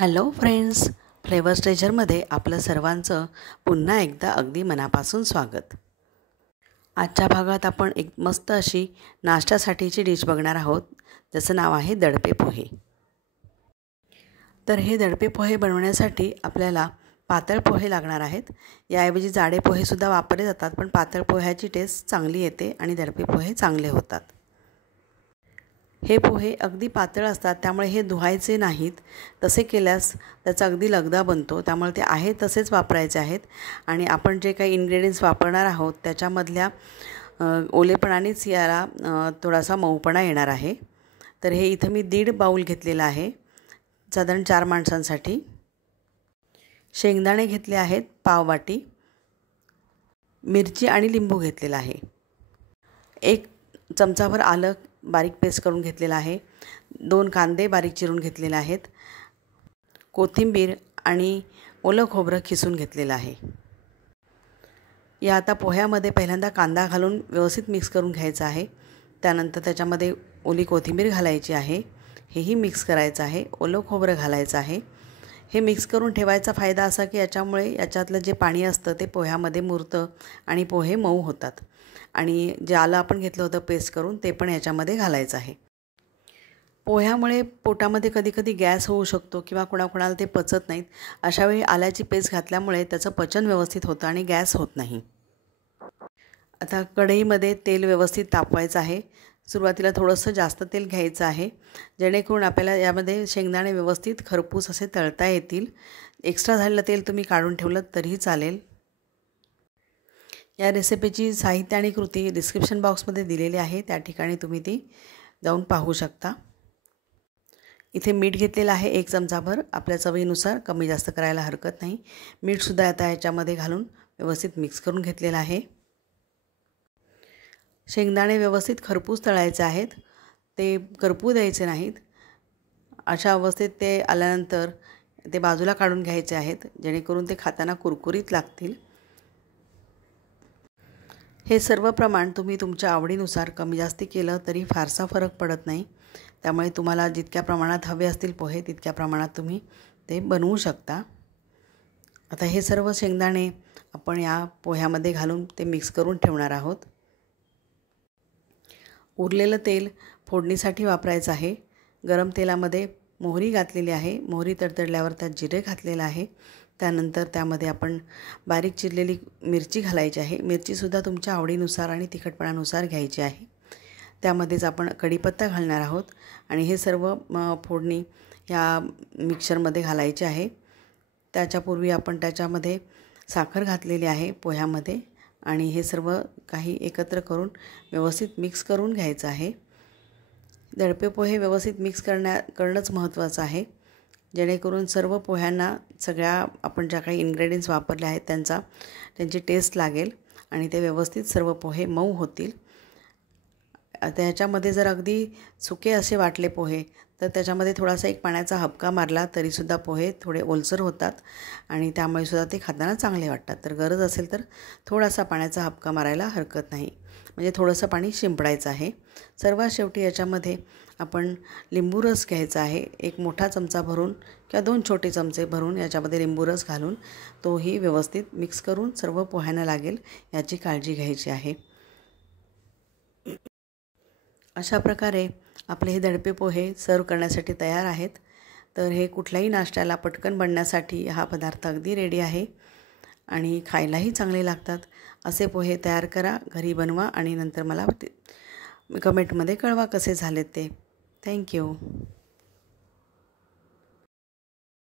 Hello friends, flavours ट्रेजरमध्ये आपलं सर्वांचं पुन्हा एकदा अगदी मनापासून स्वागत. आजच्या भागात आपण एक मस्त अशी नाश्त्यासाठीची डिश बघणार आहोत, ज्याचं नाव आहे दडपे पोहे. तर हे दडपे पोहे बनवण्यासाठी आपल्याला पातळ पोहे लागणार आहेत. याऐवजी जाडे पोहेसुद्धा वापरले जातात, पण पातळ पोह्याची टेस्ट चांगली येते आणि दडपे पोहे चांगले होतात. हे पोहे अगदी पातळ असतात, त्यामुळे हे धुवायचे नाहीत. तसे केल्यास त्याचा अगदी लगदा बनतो, त्यामुळे ते आहे तसेच वापरायचे आहेत. आणि आपण जे काही इन्ग्रेडियंट्स वापरणार आहोत त्याच्यामधल्या ओलेपणानेच याला थोडासा मऊपणा येणार आहे. तर हे इथं मी 1.5 बाऊल घेतलेला आहे, साधारण 4 माणसांसाठी. शेंगदाणे घेतले आहेत पाव वाटी. मिरची आणि लिंबू घेतलेला आहे. 1 चमचाभर आलं बारीक पेस्ट करून घेतलेला आहे. 2 कांदे बारीक चिरून घेतलेले आहेत. कोथिंबीर आणि ओलं खोबरं खिसून घेतलेलं आहे. या आता पोह्यामध्ये पहिल्यांदा कांदा घालून व्यवस्थित मिक्स करून घ्यायचा आहे. त्यानंतर त्याच्यामध्ये ओली कोथिंबीर घालायची आहे. हेही मिक्स करायचं आहे. ओलं खोबरं घालायचं आहे. हे मिक्स करून ठेवायचा फायदा असा की याच्यामुळे याच्यातलं जे पाणी असतं ते पोह्यामध्ये मुरतं आणि पोहे मऊ होतात. आणि जे आलं आपण घेतलं होतं पेस्ट करून ते पण याच्यामध्ये घालायचं आहे. पोह्यामुळे पोटामध्ये कधीकधी गॅस होऊ शकतो किंवा कोणाकोणाला ते पचत नाहीत. अशावेळी आल्याची पेस्ट घातल्यामुळे त्याचं पचन व्यवस्थित होतं आणि गॅस होत नाही. आता कढईमध्ये तेल व्यवस्थित तापवायचं आहे. सुरुवातीला थोडंसं जास्त तेल घ्यायचं आहे, जेणेकरून आपल्याला यामध्ये शेंगदाणे व्यवस्थित खरपूस असे तळता येतील. एक्स्ट्रा झालेलं तेल तुम्ही काढून ठेवलं तरीही चालेल. या रेसिपीची साहित्य आणि कृती डिस्क्रिप्शन बॉक्समध्ये दिलेली आहे, त्या ठिकाणी तुम्ही ती जाऊन पाहू शकता. इथे मीठ घेतलेलं आहे 1 चमचाभर. आपल्या चवीनुसार कमी जास्त करायला हरकत नाही. मीठसुद्धा आता याच्यामध्ये घालून व्यवस्थित मिक्स करून घेतलेलं आहे. शेंगदाणे व्यवस्थित खरपूस तळायचे आहेत, ते करपू द्यायचे नाहीत. अशा अवस्थेत ते आल्यानंतर ते बाजूला काढून घ्यायचे आहेत, जेणेकरून ते खाताना कुरकुरीत लागतील. हे सर्व प्रमाण तुम्ही तुमच्या आवडीनुसार कमी जास्ती केलं तरी फारसा फरक पडत नाही. त्यामुळे तुम्हाला जितक्या प्रमाणात हवे असतील पोहे तितक्या प्रमाणात तुम्ही ते बनवू शकता. आता हे सर्व शेंगदाणे आपण या पोह्यामध्ये घालून ते मिक्स करून ठेवणार आहोत. उरलेलं तेल फोडणीसाठी वापरायचं आहे. गरम तेलामध्ये मोहरी घातलेली आहे. मोहरी तडतडल्यावर त्यात जिरे घातलेलं आहे. त्यानंतर त्यामध्ये आपण बारीक चिरलेली मिरची घालायची आहे. मिरचीसुद्धा तुमच्या आवडीनुसार आणि तिखटपणानुसार घ्यायची आहे. त्यामध्येच आपण कढीपत्ता घालणार आहोत आणि हे सर्व फोडणी या मिक्सरमध्ये घालायची आहे. त्याच्यापूर्वी आपण त्याच्यामध्ये साखर घातलेली आहे पोह्यामध्ये आणि हे सर्व काही एकत्र करून व्यवस्थित मिक्स करून घ्यायचं आहे. दडपे पोहे व्यवस्थित मिक्स करणंच महत्त्वाचं आहे, जेणेकरून सर्व पोह्यांना सगळ्या आपण ज्या काही इन्ग्रेडियंट्स वापरले आहेत त्यांची टेस्ट लागेल आणि ते व्यवस्थित सर्व पोहे मऊ होतील. आता ह्याच्यामध्ये जर अगदी सुके असे वाटले पोहे तर त्याच्यामध्ये थोडासा एक पाण्याचा हबका मारला तरीसुद्धा पोहे थोडे ओलसर होतात आणि त्यामुळे सुद्धा ते खाताना चांगले वाटतात. तर गरज असेल तर थोडासा पाण्याचा हबका मारायला हरकत नाही, म्हणजे थोडंसं पाणी शिंपडायचं आहे. सर्वात शेवटी याच्यामध्ये आपण लिंबू रस घ्यायचा आहे. 1 मोठा चमचा भरून किंवा 2 छोटे चमचे भरून याच्यामध्ये लिंबू रस घालून तोही व्यवस्थित मिक्स करून सर्व पोह्यांना लागेल याची काळजी घ्यायची आहे. अशा प्रकारे आपले हे दडपे पोहे सर्व करण्यासाठी तयार आहेत. तर हे कुठल्याही नाश्त्याला पटकन बनण्यासाठी हा पदार्थ अगदी रेडी आहे आणि खायलाही चांगले लागतात. असे पोहे तयार करा, घरी बनवा आणि नंतर मला कमेंटमध्ये कळवा कसे झालेत ते. थँक्यू.